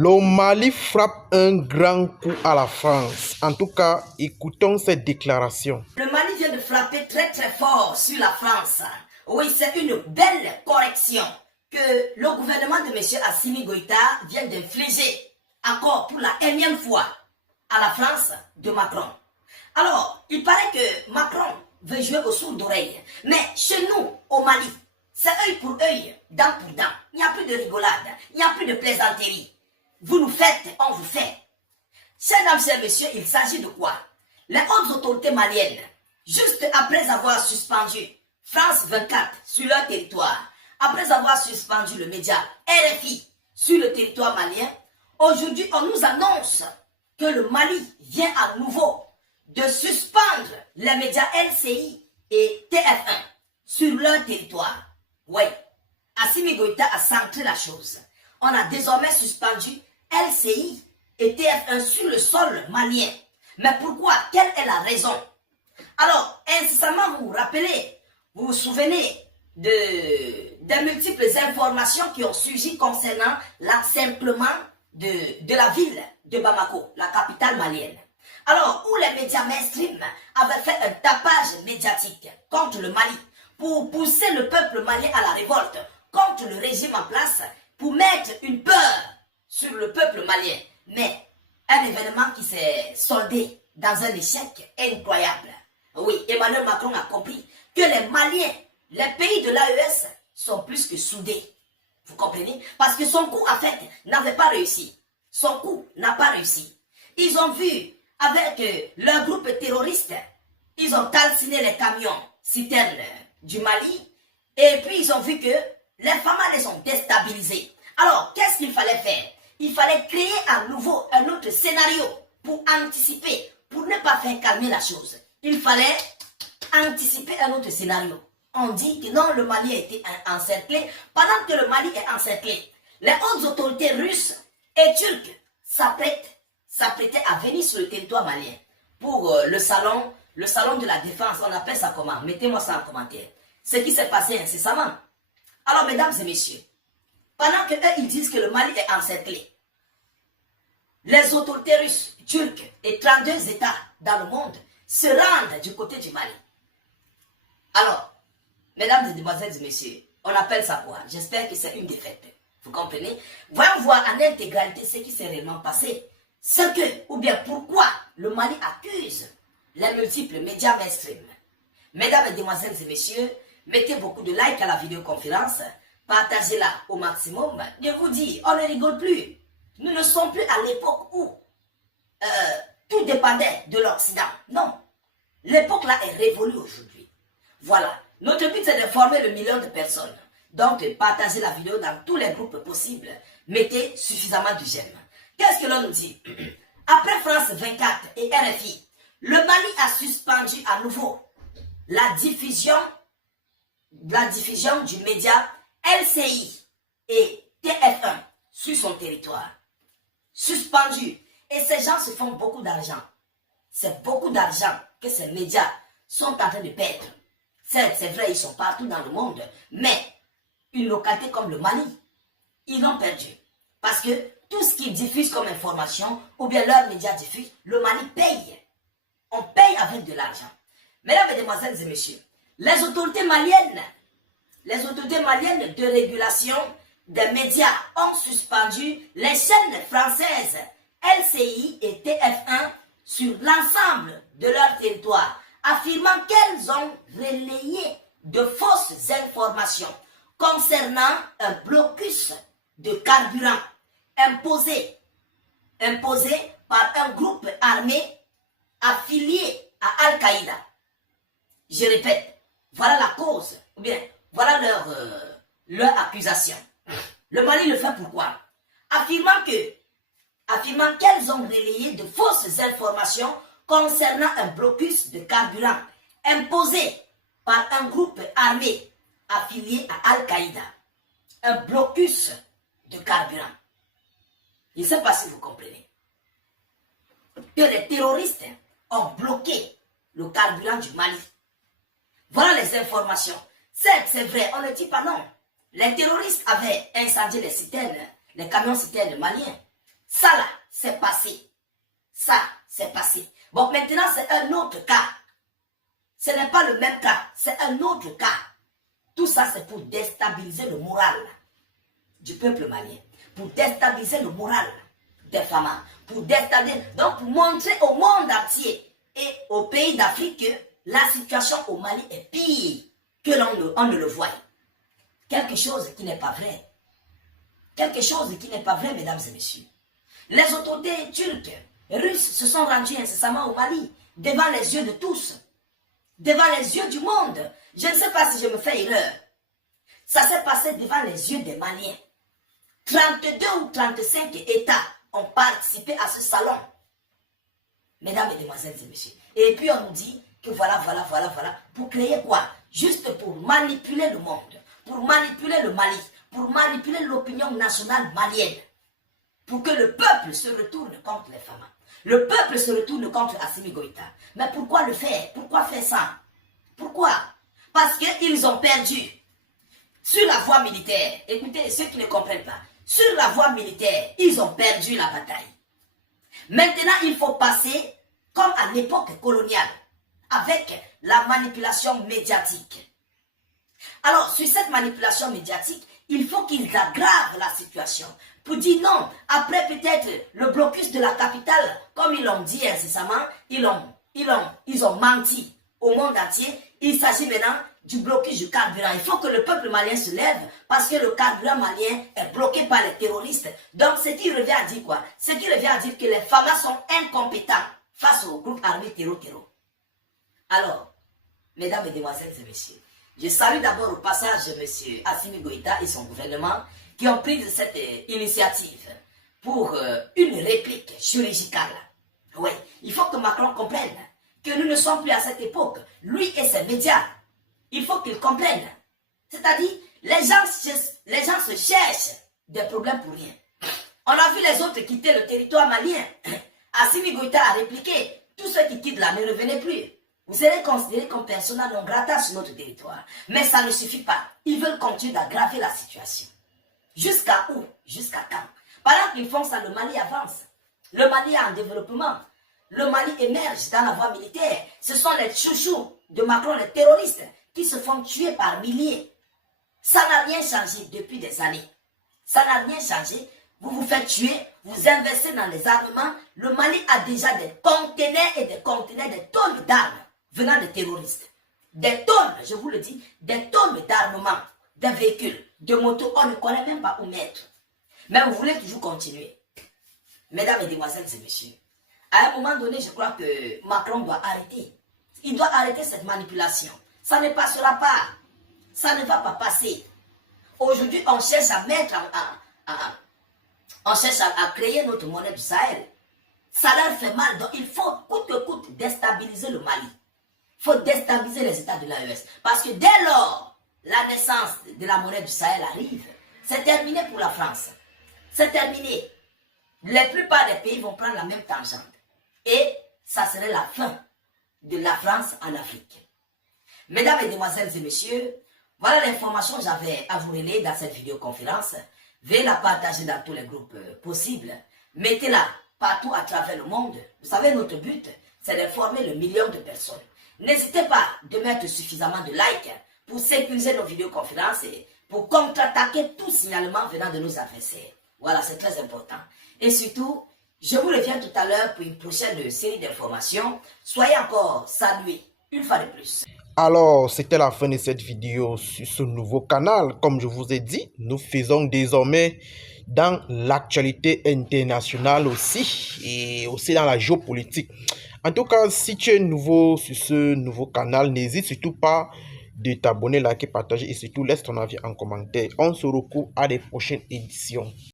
Le Mali frappe un grand coup à la France. En tout cas, écoutons cette déclaration. Le Mali vient de frapper très très fort sur la France. Oui, c'est une belle correction que le gouvernement de M. Assimi Goïta vient d'infliger encore pour la énième fois à la France de Macron. Alors, il paraît que Macron veut jouer au sourd d'oreille. Mais chez nous, au Mali, c'est œil pour œil, dent pour dent. Il n'y a plus de rigolade, il n'y a plus de plaisanterie. Vous nous faites, on vous fait. Chers dames et messieurs, il s'agit de quoi? Les hautes autorités maliennes, juste après avoir suspendu France 24 sur leur territoire, après avoir suspendu le média RFI sur le territoire malien, aujourd'hui on nous annonce que le Mali vient à nouveau de suspendre les médias LCI et TF1 sur leur territoire. Oui, Assimi Goïta a centré la chose. On a désormais suspendu LCI et TF1 sur le sol malien. Mais pourquoi? Quelle est la raison? Alors, incessamment, vous vous rappelez, vous vous souvenez des multiples informations qui ont surgi concernant l'encerclement de la ville de Bamako, la capitale malienne. Alors, où les médias mainstream avaient fait un tapage médiatique contre le Mali pour pousser le peuple malien à la révolte contre le régime en place, pour mettre une peur sur le peuple malien. Mais un événement qui s'est soldé dans un échec incroyable. Oui, Emmanuel Macron a compris que les Maliens, les pays de l'AES, sont plus que soudés. Vous comprenez? Parce que son coup, en fait, n'avait pas réussi. Son coup n'a pas réussi. Ils ont vu, avec leur groupe terroriste, ils ont calciné les camions citernes du Mali, et puis ils ont vu que les femmes les sont déstabilisées. Alors, qu'est-ce qu'il fallait faire? Il fallait créer à nouveau un autre scénario pour anticiper, pour ne pas faire calmer la chose. Il fallait anticiper un autre scénario. On dit que non, le Mali a été encerclé. Pendant que le Mali est encerclé, les hautes autorités russes et turques s'apprêtaient à venir sur le territoire malien pour le salon de la défense. On appelle ça comment? Mettez-moi ça en commentaire. Ce qui s'est passé incessamment. Alors, mesdames et messieurs, pendant que eux, ils disent que le Mali est encerclé, les autorités russes, turques et 32 États dans le monde se rendent du côté du Mali. Alors, mesdames et demoiselles et messieurs, on appelle ça quoi? J'espère que c'est une défaite. Vous comprenez? Voyons voir en intégralité ce qui s'est réellement passé. Ce que, ou bien pourquoi, le Mali accuse les multiples médias mainstream. Mesdames et demoiselles et messieurs, mettez beaucoup de likes à la vidéoconférence, partagez-la au maximum. Je vous dis, on ne rigole plus. Nous ne sommes plus à l'époque où tout dépendait de l'Occident. Non. L'époque là est révolue aujourd'hui. Voilà. Notre but c'est de former le million de personnes. Donc, partagez la vidéo dans tous les groupes possibles. Mettez suffisamment de j'aime. Qu'est-ce que l'on nous dit? Après France 24 et RFI, le Mali a suspendu à nouveau la diffusion du média LCI et TF1 sur son territoire. Suspendu. Et ces gens se font beaucoup d'argent. C'est beaucoup d'argent que ces médias sont en train de perdre. C'est vrai, ils sont partout dans le monde. Mais une localité comme le Mali, ils l'ont perdu. Parce que tout ce qu'ils diffusent comme information, ou bien leurs médias diffusent, le Mali paye. On paye avec de l'argent. Mesdames, Mesdemoiselles et Messieurs, les autorités maliennes de régulation des médias ont suspendu les chaînes françaises LCI et TF1 sur l'ensemble de leur territoire, affirmant qu'elles ont relayé de fausses informations concernant un blocus de carburant imposé par un groupe armé affilié à Al-Qaïda. Je répète, voilà la cause, ou bien voilà leur accusation. Le Mali le fait pourquoi? Affirmant qu'elles ont relayé de fausses informations concernant un blocus de carburant imposé par un groupe armé affilié à Al-Qaïda. Un blocus de carburant. Je ne sais pas si vous comprenez. Que les terroristes ont bloqué le carburant du Mali. Voilà les informations. Certes, c'est vrai, on ne dit pas non. Les terroristes avaient incendié les citernes, les camions citernes maliens. Ça là, c'est passé. Ça, c'est passé. Bon, maintenant, c'est un autre cas. Ce n'est pas le même cas, c'est un autre cas. Tout ça, c'est pour déstabiliser le moral du peuple malien, pour déstabiliser le moral des femmes, pour déstabiliser, donc pour montrer au monde entier et aux pays d'Afrique que la situation au Mali est pire que l'on ne le voit. Quelque chose qui n'est pas vrai. Quelque chose qui n'est pas vrai, mesdames et messieurs. Les autorités turques, russes se sont rendues incessamment au Mali, devant les yeux de tous, devant les yeux du monde. Je ne sais pas si je me fais erreur. Ça s'est passé devant les yeux des Maliens. 32 ou 35 États ont participé à ce salon. Mesdames, mesdemoiselles et messieurs. Et puis on nous dit que voilà. Pour créer quoi? Juste pour manipuler le monde, pour manipuler le Mali, pour manipuler l'opinion nationale malienne. Pour que le peuple se retourne contre les femmes. Le peuple se retourne contre Assimi Goïta. Mais pourquoi le faire? Pourquoi faire ça? Pourquoi? Parce qu'ils ont perdu. Sur la voie militaire, écoutez ceux qui ne comprennent pas, sur la voie militaire, ils ont perdu la bataille. Maintenant, il faut passer comme à l'époque coloniale, avec la manipulation médiatique. Alors, sur cette manipulation médiatique, il faut qu'ils aggravent la situation. Pour dire non, après peut-être le blocus de la capitale, comme ils l'ont dit incessamment, ils ont menti au monde entier. Il s'agit maintenant du blocus du carburant. Il faut que le peuple malien se lève parce que le carburant malien est bloqué par les terroristes. Donc, ce qui revient à dire quoi? Ce qui revient à dire que les FAMA sont incompétents face au groupe armé terreau. Alors, mesdames, mesdemoiselles et messieurs, je salue d'abord au passage M. Assimi Goïta et son gouvernement qui ont pris cette initiative pour une réplique chirurgicale. Oui, il faut que Macron comprenne que nous ne sommes plus à cette époque. Lui et ses médias, il faut qu'ils comprennent. C'est-à-dire, les gens se cherchent des problèmes pour rien. On a vu les autres quitter le territoire malien. Assimi Goïta a répliqué, tous ceux qui quittent là ne revenaient plus. Vous serez considérés comme persona non grata sur notre territoire. Mais ça ne suffit pas. Ils veulent continuer d'aggraver la situation. Jusqu'à où? Jusqu'à quand? Pendant qu'ils font ça, le Mali avance. Le Mali est en développement. Le Mali émerge dans la voie militaire. Ce sont les chouchous de Macron, les terroristes, qui se font tuer par milliers. Ça n'a rien changé depuis des années. Ça n'a rien changé. Vous vous faites tuer, vous investissez dans les armements. Le Mali a déjà des conteneurs et des conteneurs, des tonnes d'armes venant des terroristes. Des tonnes, je vous le dis, des tonnes d'armements, des véhicules, de motos, on ne connaît même pas où mettre. Mais vous voulez toujours continuer. Mesdames, mesdemoiselles et messieurs, à un moment donné, je crois que Macron doit arrêter. Il doit arrêter cette manipulation. Ça ne passera pas. Ça ne va pas passer. Aujourd'hui, on cherche à mettre on cherche à créer notre monnaie du Sahel. Ça leur fait mal. Donc, il faut coûte que coûte déstabiliser le Mali. Il faut déstabiliser les États de l'AES. Parce que dès lors, la naissance de la monnaie du Sahel arrive, c'est terminé pour la France. C'est terminé. La plupart des pays vont prendre la même tangente. Et ça serait la fin de la France en Afrique. Mesdames, mesdemoiselles et messieurs, voilà l'information que j'avais à vous relayer dans cette vidéoconférence. Veuillez la partager dans tous les groupes possibles. Mettez-la partout à travers le monde. Vous savez, notre but, c'est d'informer le million de personnes. N'hésitez pas de mettre suffisamment de likes pour sécuriser nos vidéoconférences et pour contre-attaquer tout signalement venant de nos adversaires. Voilà, c'est très important. Et surtout, je vous reviens tout à l'heure pour une prochaine série d'informations. Soyez encore salués une fois de plus. Alors, c'était la fin de cette vidéo sur ce nouveau canal. Comme je vous ai dit, nous faisons désormais dans l'actualité internationale aussi et aussi dans la géopolitique. En tout cas, si tu es nouveau sur ce nouveau canal, n'hésite surtout pas de t'abonner, liker, partager et surtout laisse ton avis en commentaire. On se retrouve à des prochaines éditions.